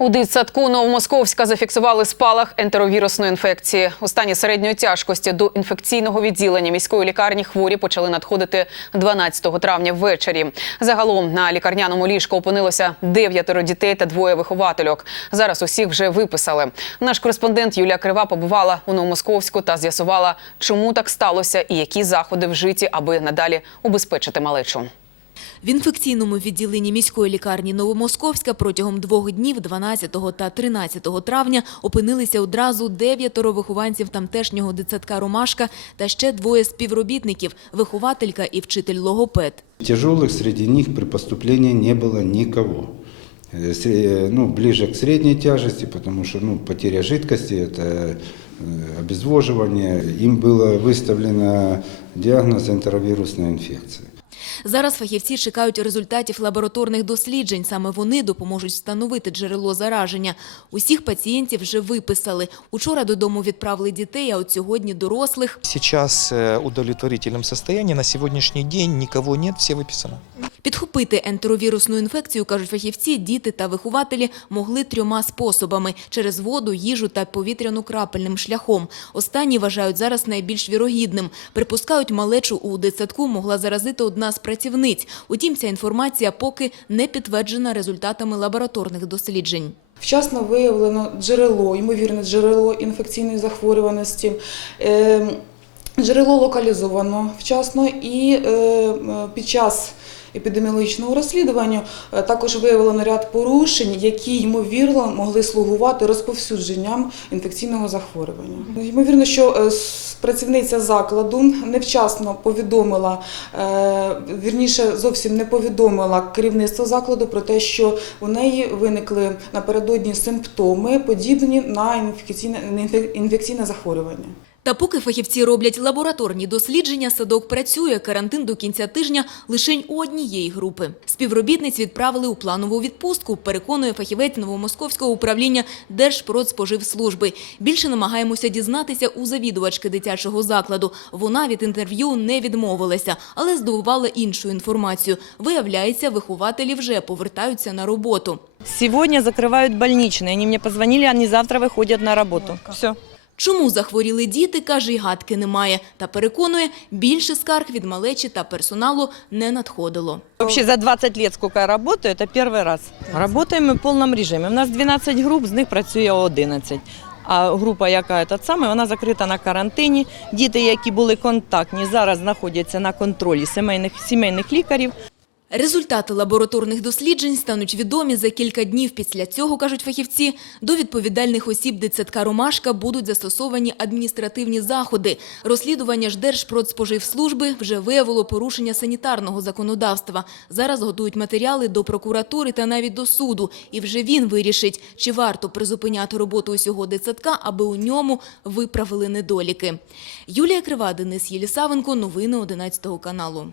У дитсадку Новомосковська зафіксували спалах ентеровірусної інфекції. У стані середньої тяжкості до інфекційного відділення міської лікарні хворі почали надходити 12 травня ввечері. Загалом на лікарняному ліжку опинилося дев'ятеро дітей та двоє виховательок. Зараз усіх вже виписали. Наш кореспондент Юлія Крива побувала у Новомосковську та з'ясувала, чому так сталося і які заходи вжиті, аби надалі убезпечити малечу. В інфекційному відділенні міської лікарні Новомосковська протягом двох днів, 12 та 13 травня, опинилися одразу дев'ятеро вихованців тамтешнього дитсадка «Ромашка» та ще двоє співробітників – вихователька і вчитель-логопед. Тяжелых среди них при поступлении не было никого. Э, сре- Ну, ближе к средней тяжести, потому что ну, потеря жидкости, это э, обезвоживание. Им было выставлено диагноз энтеровирусная инфекция. Зараз фахівці чекають результатів лабораторних досліджень. Саме вони допоможуть встановити джерело зараження. Усіх пацієнтів вже виписали. Учора додому відправили дітей, а от сьогодні дорослих. Сейчас э, удовлетворительном состоянии. На сегодняшний день никого нет, все выписаны. Підхопити ентеровірусну інфекцію, кажуть фахівці, діти та вихователі могли трьома способами – через воду, їжу та повітряно-крапельним шляхом. Останні вважають зараз найбільш вірогідним. Припускають, малечу у дитсадку могла заразити одна з працівниць. Утім, ця інформація поки не підтверджена результатами лабораторних досліджень. Вчасно виявлено джерело, ймовірне джерело інфекційної захворюваності. Е, Джерело локалізовано вчасно і е, під час епідеміологічного розслідування е, також виявлено ряд порушень, які ймовірно могли слугувати розповсюдженням інфекційного захворювання. Ймовірно, що е, працівниця закладу невчасно повідомила, е, вірніше зовсім не повідомила керівництво закладу про те, що у неї виникли напередодні симптоми, подібні на інфекційне захворювання. Та поки фахівці роблять лабораторні дослідження, садок працює. Карантин до кінця тижня лишень у однієї групи. Співробітниць відправили у планову відпустку, переконує фахівець Новомосковського управління Держпродспоживслужби. Більше намагаємося дізнатися у завідувачки дитячого закладу. Вона від інтерв'ю не відмовилася, але здобувала іншу інформацію. Виявляється, вихователі вже повертаються на роботу. Сегодня закрывают больничные. Они мне позвонили, они завтра выходят на работу. Все. Чому захворіли діти, каже, й гадки немає. Та переконує, більше скарг від малечі та персоналу не надходило. Вообще за 20 лет, сколько я работаю, это первый раз. Ми в повному режимі. У нас 12 груп, з них працює 11. А група, яка та саме, вона закрита на карантині. Діти, які були контактні, зараз знаходяться на контролі сімейних, сімейних лікарів. Результати лабораторних досліджень стануть відомі за кілька днів. Після цього, кажуть фахівці, до відповідальних осіб дитсадка «Ромашка» будуть застосовані адміністративні заходи. Розслідування ж Держпродспоживслужби вже виявило порушення санітарного законодавства. Зараз готують матеріали до прокуратури та навіть до суду. І вже він вирішить, чи варто призупиняти роботу усього дитсадка, аби у ньому виправили недоліки. Юлія Крива, Денис Єлісавенко. Новини 11 каналу.